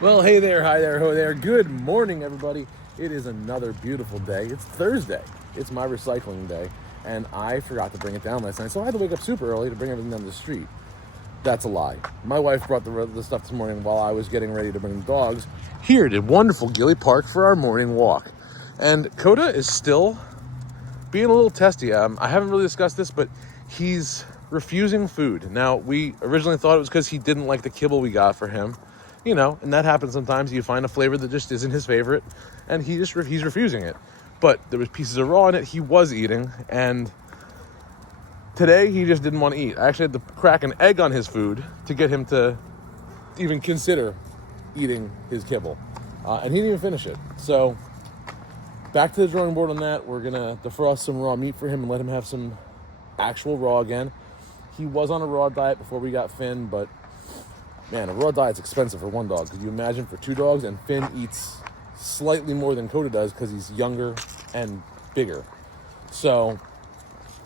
Well, hey there, hi there, ho there. Good morning, everybody. It is another beautiful day. It's Thursday. It's my recycling day, and I forgot to bring it down last night, so I had to wake up super early to bring everything down to the street. That's a lie. My wife brought the stuff this morning while I was getting ready to bring the dogs here to wonderful Gilly Park for our morning walk. And Coda is still being a little testy. I haven't really discussed this, but he's refusing food. Now, we originally thought it was because he didn't like the kibble we got for him. You know, and that happens sometimes. You find a flavor that just isn't his favorite, and he's refusing it. But there was pieces of raw in it he was eating, and today he just didn't want to eat. I actually had to crack an egg on his food to get him to even consider eating his kibble, and he didn't even finish it. So back to the drawing board on that. We're gonna defrost some raw meat for him and let him have some actual raw again. He was on a raw diet before we got Finn, but man, a raw diet's expensive for one dog. Could you imagine for two dogs? And Finn eats slightly more than Coda does because he's younger and bigger. So,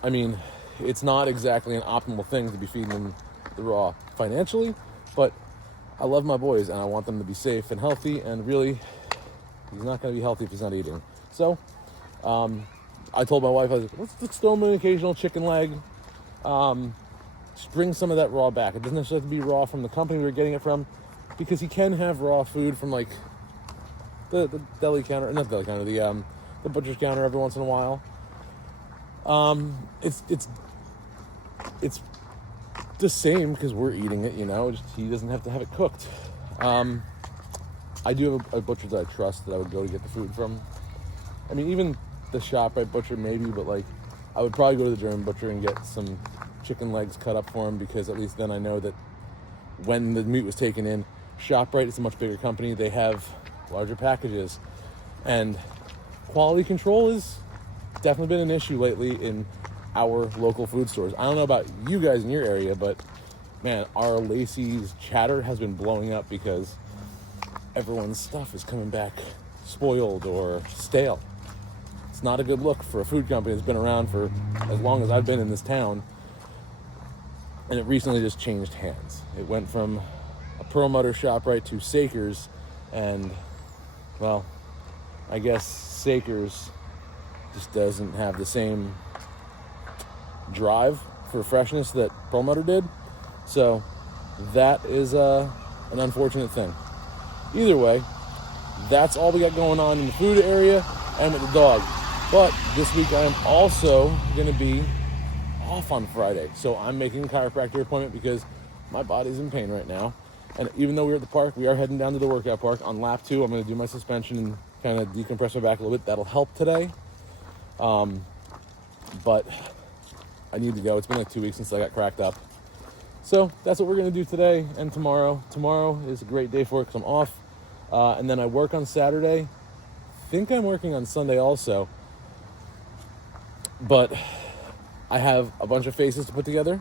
I mean, it's not exactly an optimal thing to be feeding them the raw financially, but I love my boys and I want them to be safe and healthy, and really, he's not going to be healthy if he's not eating. So, I told my wife, I was like, let's throw him an occasional chicken leg. Just bring some of that raw back. It doesn't necessarily have to be raw from the company we were getting it from, because he can have raw food from like the deli counter, not the deli counter, the butcher's counter every once in a while. It's the same because we're eating it, you know. Just, he doesn't have to have it cooked. I do have a butcher that I trust that I would go to get the food from. I mean, even the ShopRite butcher maybe, but like I would probably go to the German butcher and get some chicken legs cut up for him, because at least then I know that when the meat was taken in, ShopRite is a much bigger company. They have larger packages, and quality control has definitely been an issue lately in our local food stores. I don't know about you guys in your area, but man, our Lacey's chatter has been blowing up because everyone's stuff is coming back spoiled or stale. It's not a good look for a food company that's been around for as long as I've been in this town. And it recently just changed hands. It went from a Perlmutter ShopRite to Sakers, and, well, I guess Sakers just doesn't have the same drive for freshness that Perlmutter did. So that is an unfortunate thing. Either way, that's all we got going on in the food area and with the dog. But this week I am also going to be off on Friday, so I'm making a chiropractor appointment because my body's in pain right now. And even though we're at the park, we are heading down to the workout park on lap 2. I'm going to do my suspension and kind of decompress my back a little bit. That'll help today. But I need to go. It's been like 2 weeks since I got cracked up. So that's what we're going to do today and tomorrow. Tomorrow is a great day for it because I'm off. And then I work on Saturday. I think I'm working on Sunday also. But I have a bunch of faces to put together.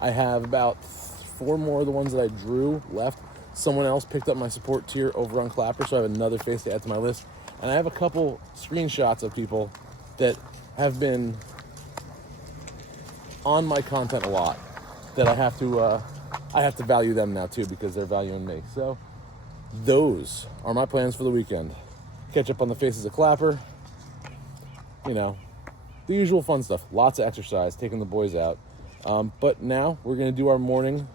I have about 4 more of the ones that I drew left. Someone else picked up my support tier over on Clapper, so I have another face to add to my list. And I have a couple screenshots of people that have been on my content a lot that I have to value them now too, because they're valuing me. So those are my plans for the weekend. Catch up on the faces of Clapper. You know, the usual fun stuff. Lots of exercise, taking the boys out. But now we're going to do our morning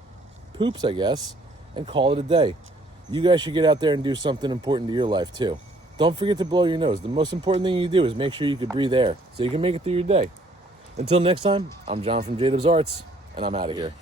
poops, I guess, and call it a day. You guys should get out there and do something important to your life, too. Don't forget to blow your nose. The most important thing you do is make sure you can breathe air so you can make it through your day. Until next time, I'm John from J-Dubs Arts, and I'm out of here.